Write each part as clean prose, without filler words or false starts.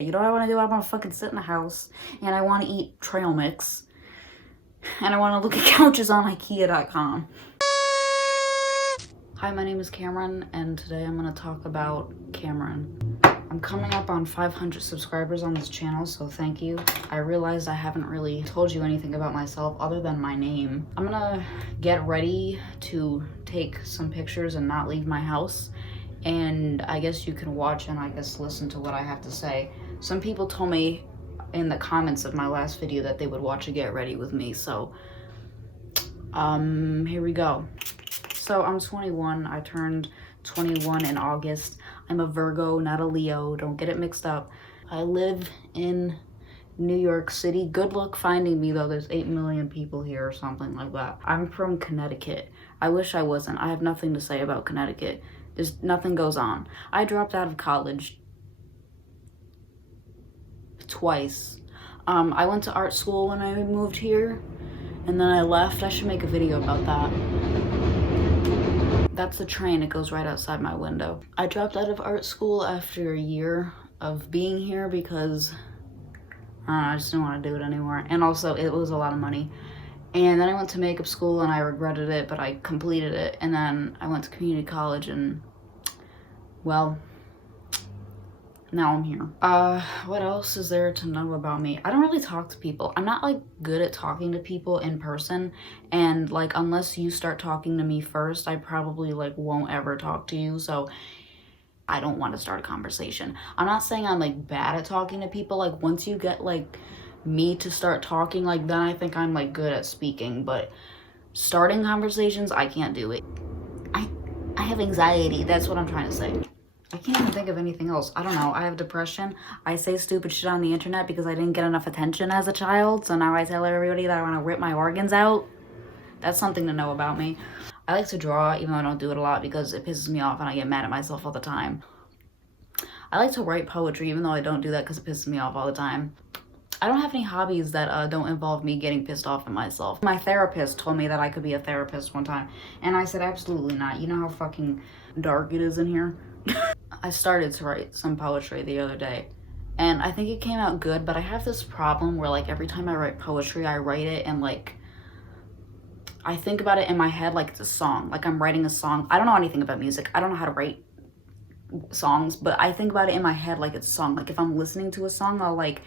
You know what I want to do? I want to fucking sit in the house and I want to eat trail mix and I want to look at couches on IKEA.com. Hi, my name is Cameron and today I'm going to talk about Cameron. I'm coming up on 500 subscribers on this channel, so thank you. I realized I haven't really told you anything about myself other than my name. I'm gonna get ready to take some pictures and not leave my house, and I guess you can watch and I guess listen to what I have to say. Some people told me in the comments of my last video that they would watch a get ready with me, so here we go. So I'm 21. I turned 21 in August. I'm a Virgo, not a Leo. Don't get it mixed up. I live in New York City. Good luck finding me though. There's 8 million people here or something like that. I'm from Connecticut. I wish I wasn't. I have nothing to say about Connecticut. There's nothing goes on. I dropped out of college twice. I went to art school when I moved here and then I left. I should make a video about that. That's the train, it goes right outside my window. I dropped out of art school after a year of being here because I just didn't want to do it anymore. And also it was a lot of money. And then I went to makeup school and I regretted it, but I completed it. And then I went to community college and, well, now I'm here. What else is there to know about me? I don't really talk to people. I'm not like good at talking to people in person, and like unless you start talking to me first, I probably like won't ever talk to you, so I don't want to start a conversation. I'm not saying I'm like bad at talking to people. Like once you get like me to start talking, like then I think I'm like good at speaking, but starting conversations, I can't do it. I have anxiety. That's what I'm trying to say. I can't even think of anything else. I don't know. I have depression. I say stupid shit on the internet because I didn't get enough attention as a child. So now I tell everybody that I want to rip my organs out. That's something to know about me. I like to draw, even though I don't do it a lot because it pisses me off and I get mad at myself all the time. I like to write poetry, even though I don't do that because it pisses me off all the time. I don't have any hobbies that don't involve me getting pissed off at myself. My therapist told me that I could be a therapist one time. And I said, absolutely not. You know how fucking dark it is in here? I started to write some poetry the other day and I think it came out good, but I have this problem where like every time I write poetry, I write it and like I think about it in my head like it's a song, like I'm writing a song. I don't know anything about music. I don't know how to write songs, but I think about it in my head like it's a song. Like if I'm listening to a song, I'll like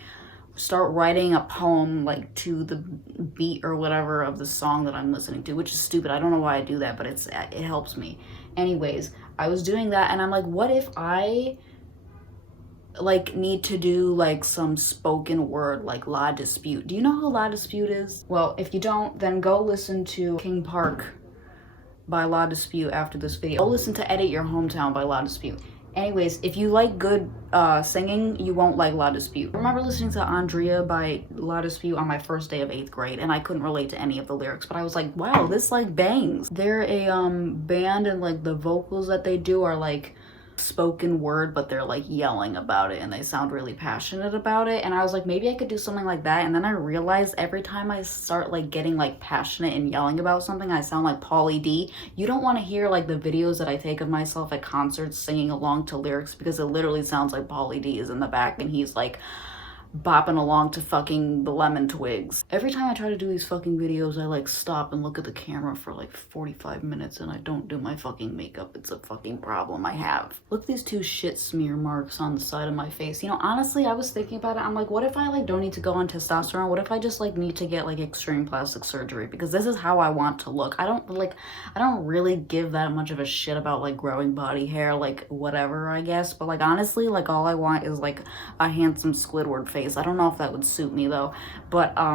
start writing a poem like to the beat or whatever of the song that I'm listening to, which is stupid. I don't know why I do that, but it helps me. Anyways, I was doing that and I'm like, what if I like need to do like some spoken word like La Dispute? Do you know who La Dispute is? Well, if you don't, then go listen to King Park by La Dispute after this video. Go listen to Edit Your Hometown by La Dispute. Anyways, if you like good singing, you won't like La Dispute. I remember listening to Andrea by La Dispute on my first day of 8th grade and I couldn't relate to any of the lyrics, but I was like, wow, this like bangs. They're a band and like the vocals that they do are like spoken word, but they're like yelling about it and they sound really passionate about it. And I was like, maybe I could do something like that. And then I realized every time I start like getting like passionate and yelling about something, I sound like Pauly D. You don't want to hear like the videos that I take of myself at concerts singing along to lyrics because it literally sounds like Pauly D is in the back and he's like bopping along to fucking the Lemon Twigs. Every time I try to do these fucking videos, I like stop and look at the camera for like 45 minutes and I don't do my fucking makeup. It's a fucking problem I have. Look at these 2 shit smear marks on the side of my face. You know, honestly, I was thinking about it. I'm like, what if I like don't need to go on testosterone? What if I just like need to get like extreme plastic surgery? Because this is how I want to look. I don't really give that much of a shit about like growing body hair, like whatever, I guess. But like honestly, like all I want is like a handsome Squidward face. I don't know if that would suit me though, but I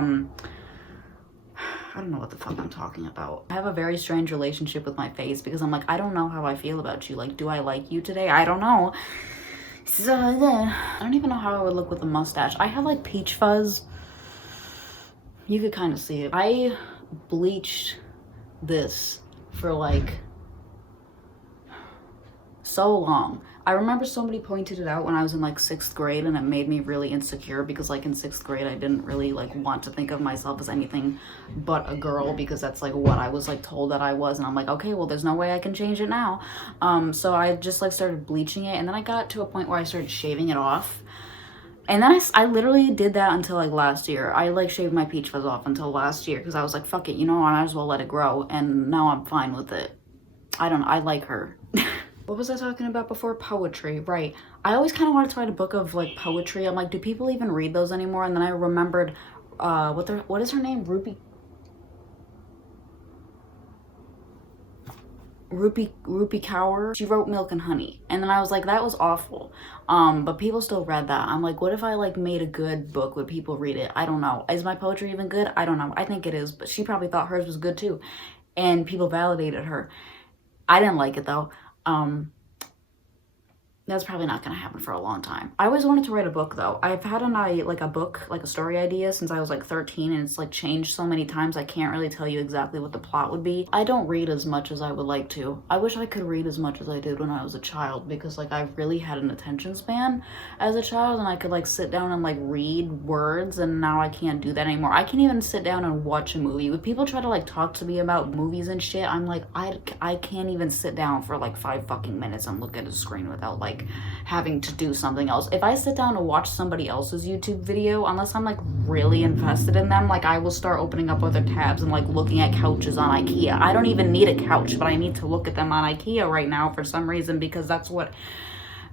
don't know what the fuck I'm talking about. I have a very strange relationship with my face because I'm like, I don't know how I feel about you. Like, do I like you today? I don't know. So I don't even know how I would look with a mustache. I have like peach fuzz. You could kind of see it. I bleached this for like so long. I remember somebody pointed it out when I was in like 6th grade and it made me really insecure because like in 6th grade I didn't really like want to think of myself as anything but a girl because that's like what I was like told that I was, and I'm like, okay, well there's no way I can change it now. So I just like started bleaching it, and then I got to a point where I started shaving it off And then I literally did that until like last year. I like shaved my peach fuzz off until last year because I was like, fuck it, you know, I might as well let it grow. And now I'm fine with it. I don't know, I like her. What was I talking about before? Poetry, right. I always kind of wanted to write a book of like poetry. I'm like, do people even read those anymore? And then I remembered, what is her name? Rupi Kaur. She wrote Milk and Honey, and then I was like, that was awful, but people still read that. I'm like, what if I like made a good book? Would people read it? I don't know. Is my poetry even good? I don't know. I think it is, but she probably thought hers was good too, and people validated her. I didn't like it though. That's probably not gonna happen for a long time. I always wanted to write a book though. I've had a book, like a story idea since I was like 13, and it's like changed so many times I can't really tell you exactly what the plot would be. I don't read as much as I would like to. I wish I could read as much as I did when I was a child, because like I really had an attention span as a child, and I could like sit down and like read words, and now I can't do that anymore. I can't even sit down and watch a movie. When people try to like talk to me about movies and shit, I'm like, I can't even sit down for like 5 fucking minutes and look at a screen without like having to do something else. If I sit down and watch somebody else's YouTube video, unless I'm like really invested in them, like I will start opening up other tabs and like looking at couches on IKEA. I don't even need a couch, but I need to look at them on IKEA right now for some reason, because that's what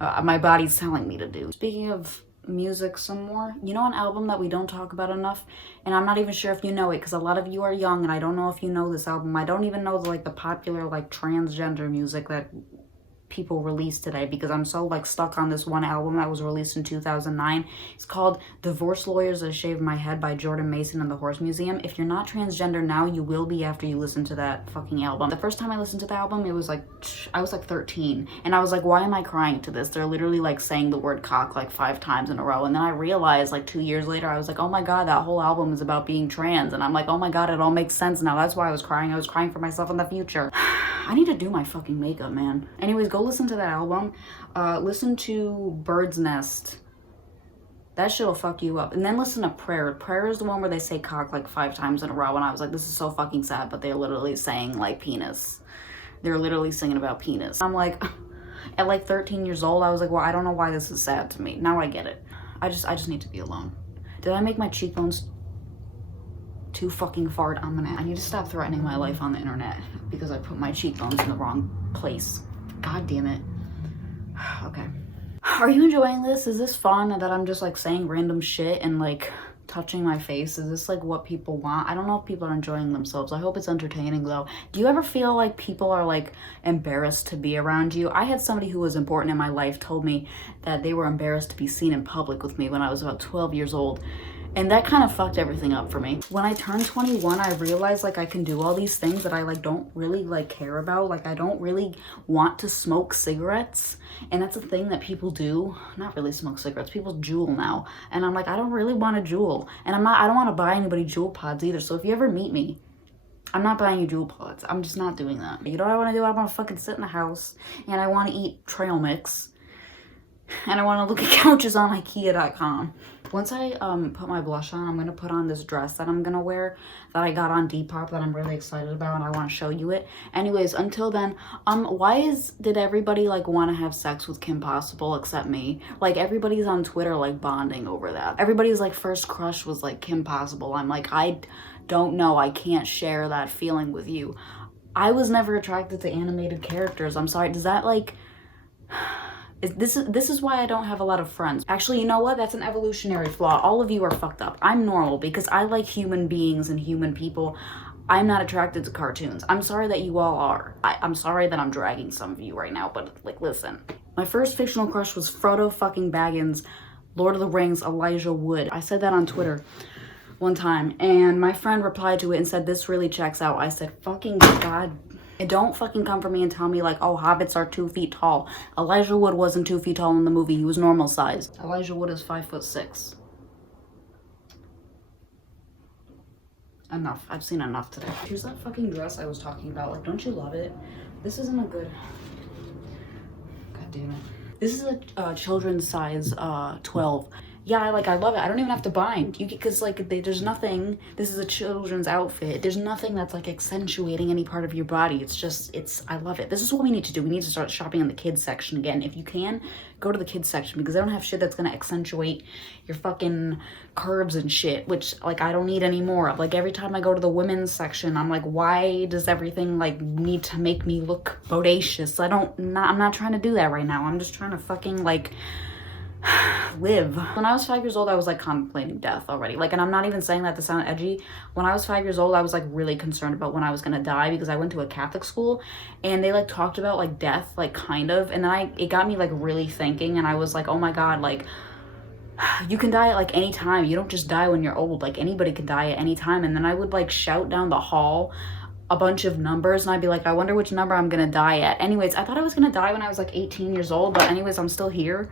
my body's telling me to do. Speaking of music some more, you know, an album that we don't talk about enough, and I'm not even sure if you know it because a lot of you are young and I don't know if you know this album. I don't even know the popular like transgender music that people released today, because I'm so like stuck on this one album that was released in 2009. It's called Divorce Lawyers That Shaved My Head by Jordan Mason and the Horse Museum. If you're not transgender now, you will be after you listen to that fucking album. The first time I listened to the album, it was like, I was like 13, and I was like, why am I crying to this? They're literally like saying the word cock like 5 times in a row. And then I realized like 2 years later, I was like, oh my god, that whole album is about being trans. And I'm like, oh my god, it all makes sense now. That's why I was crying. I was crying for myself in the future. I need to do my fucking makeup, man. Anyways, go listen to that album. Listen to Bird's Nest. That shit'll fuck you up. And then listen to Prayer. Prayer is the one where they say cock like 5 times in a row, and I was like, this is so fucking sad, but they're literally saying like penis. They're literally singing about penis. I'm like, at like 13 years old, I was like, well, I don't know why this is sad to me. Now I get it. I just need to be alone. Did I make my cheekbones too fucking far? I need to stop threatening my life on the internet because I put my cheekbones in the wrong place. God damn it. Okay. Are you enjoying this? Is this fun that I'm just like saying random shit and like touching my face? Is this like what people want? I don't know if people are enjoying themselves. I hope it's entertaining though. Do you ever feel like people are like embarrassed to be around you? I had somebody who was important in my life told me that they were embarrassed to be seen in public with me when I was about 12 years old. And that kind of fucked everything up for me. When I turned 21, I realized like I can do all these things that I like don't really like care about. Like I don't really want to smoke cigarettes. And that's a thing that people do. Not really smoke cigarettes. People Juul now. And I'm like, I don't really want to Juul. And I don't want to buy anybody Juul pods either. So if you ever meet me, I'm not buying you Juul pods. I'm just not doing that. You know what I want to do? I want to fucking sit in the house and I want to eat trail mix. And I want to look at couches on IKEA.com. Once I put my blush on, I'm going to put on this dress that I'm going to wear that I got on Depop that I'm really excited about, and I want to show you it. Anyways, until then, did everybody like want to have sex with Kim Possible except me? Like everybody's on Twitter like bonding over that. Everybody's like first crush was like Kim Possible. I'm like, I don't know. I can't share that feeling with you. I was never attracted to animated characters. I'm sorry. Does that like... This is why I don't have a lot of friends. Actually, you know what? That's an evolutionary flaw. All of you are fucked up. I'm normal because I like human beings and human people. I'm not attracted to cartoons. I'm sorry that you all are. I'm sorry that I'm dragging some of you right now, but like, listen. My first fictional crush was Frodo fucking Baggins, Lord of the Rings, Elijah Wood. I said that on Twitter one time, and my friend replied to it and said, this really checks out. I said, fucking God. And don't fucking come for me and tell me like, oh, hobbits are 2 feet tall. Elijah Wood wasn't 2 feet tall in the movie. He was normal sized. Elijah Wood is 5'6". Enough. I've seen enough today. Here's that fucking dress I was talking about. Like, don't you love it? This isn't a good... God damn it. This is a children's size 12. Yeah, I love it. I don't even have to bind. You because like there's nothing. This is a children's outfit. There's nothing that's like accentuating any part of your body. It's just I love it. This is what we need to do. We need to start shopping in the kids section again. If you can, go to the kids section because they don't have shit that's gonna accentuate your fucking curves and shit. Which like I don't need anymore of. Like every time I go to the women's section, I'm like, why does everything like need to make me look bodacious? I'm not trying to do that right now. I'm just trying to fucking like live. When I was 5 years old, I was like contemplating death already. Like, and I'm not even saying that to sound edgy. When I was 5 years old, I was like really concerned about when I was gonna die because I went to a Catholic school and they like talked about like death, like kind of. And then it got me like really thinking and I was like, oh my God, like you can die at like any time. You don't just die when you're old. Like anybody can die at any time. And then I would like shout down the hall a bunch of numbers and I'd be like, I wonder which number I'm gonna die at. Anyways, I thought I was gonna die when I was like 18 years old, but anyways, I'm still here.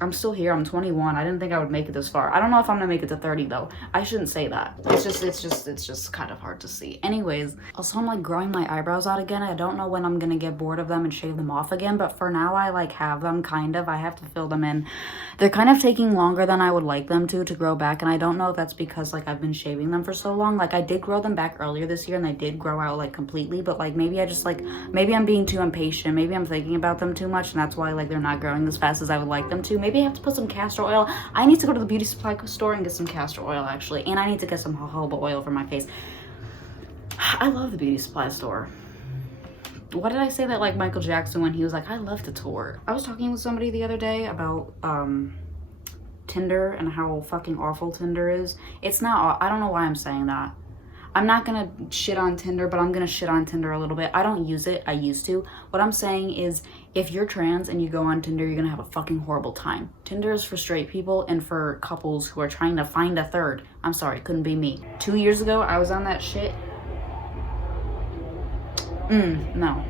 I'm still here. I'm 21. I didn't think I would make it this far. I don't know if I'm gonna make it to 30 though. I shouldn't say that. It's just kind of hard to see. Anyways, also I'm like growing my eyebrows out again. I don't know when I'm gonna get bored of them and shave them off again, but for now I like have them kind of. I have to fill them in. They're kind of taking longer than I would like them to grow back, and I don't know if that's because like I've been shaving them for so long. Like I did grow them back earlier this year and they did grow out like completely, but like maybe maybe I'm being too impatient. Maybe I'm thinking about them too much and that's why like they're not growing as fast as I would like them to. Maybe I have to put some castor oil. I need to go to the beauty supply store and get some castor oil actually, and I need to get some jojoba oil for my face. I love the beauty supply store. What did I say that like Michael Jackson when he was like, I love to tour? I was talking with somebody the other day about Tinder and how fucking awful Tinder is. It's not, I don't know why I'm saying that. I'm not gonna shit on Tinder, but I'm gonna shit on Tinder a little bit. I don't use it, I used to. What I'm saying is, if you're trans and you go on Tinder, you're gonna have a fucking horrible time. Tinder is for straight people and for couples who are trying to find a third. I'm sorry, couldn't be me. 2 years ago, I was on that shit. No.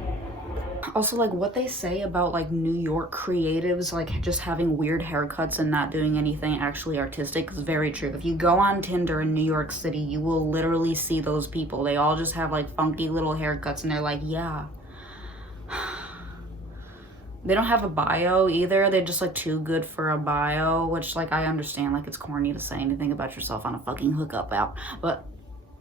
Also, like, what they say about, like, New York creatives, like, just having weird haircuts and not doing anything actually artistic is very true. If you go on Tinder in New York City, you will literally see those people. They all just have, like, funky little haircuts, and they're like, yeah. They don't have a bio either. They're just, like, too good for a bio, which, like, I understand. Like, it's corny to say anything about yourself on a fucking hookup app, but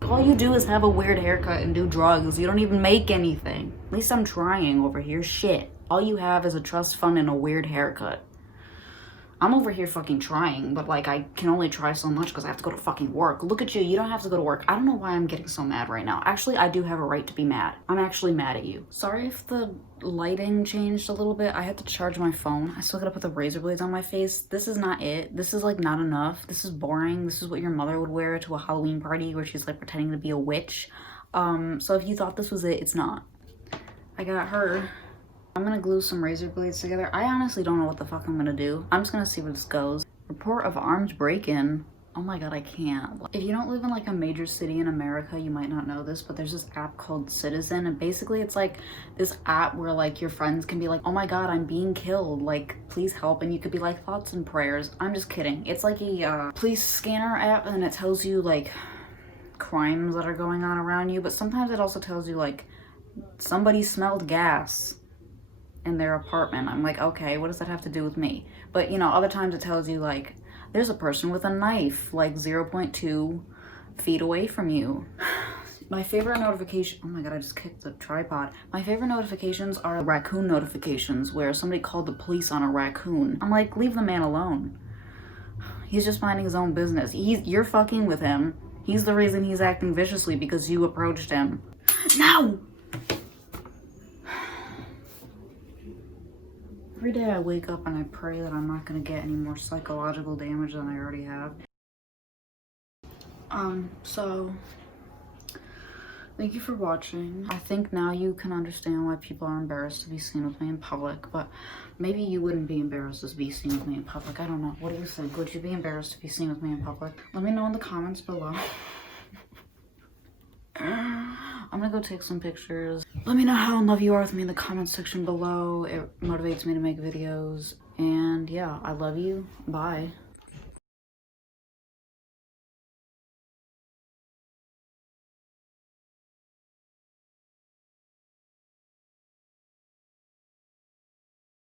all you do is have a weird haircut and do drugs. You don't even make anything. At least I'm trying over here. Shit. All you have is a trust fund and a weird haircut. I'm over here fucking trying, but like I can only try so much because I have to go to fucking work. Look at you. You don't have to go to work. I don't know why I'm getting so mad right now. Actually, I do have a right to be mad. I'm actually mad at you. Sorry if the lighting changed a little bit. I had to charge my phone. I still gotta put the razor blades on my face. This is not it. This is like not enough. This is boring. This is what your mother would wear to a Halloween party where she's like pretending to be a witch. So if you thought this was it, it's not. I got her. I'm gonna glue some razor blades together. I honestly don't know what the fuck I'm gonna do. I'm just gonna see where this goes. Report of armed break-in. Oh my God, I can't. If you don't live in like a major city in America, you might not know this, but there's this app called Citizen, and basically it's like this app where like your friends can be like, oh my God, I'm being killed, like please help, and you could be like thoughts and prayers. I'm just kidding. It's like a police scanner app, and it tells you like crimes that are going on around you, but sometimes it also tells you like somebody smelled gas in their apartment. I'm like, okay, what does that have to do with me? But you know, other times it tells you like there's a person with a knife like 0.2 feet away from you. My favorite notification, oh my God, I just kicked the tripod. My favorite notifications are raccoon notifications where somebody called the police on a raccoon. I'm like, leave the man alone. He's just minding his own business. You're fucking with him. He's the reason he's acting viciously because you approached him. No! Every day I wake up and I pray that I'm not gonna get any more psychological damage than I already have. So thank you for watching. I think now you can understand why people are embarrassed to be seen with me in public, but maybe you wouldn't be embarrassed to be seen with me in public. I don't know. What do you think? Would you be embarrassed to be seen with me in public? Let me know in the comments below. I'm gonna go take some pictures. Let me know how in love you are with me in the comments section below. It motivates me to make videos. And yeah, I love you. Bye.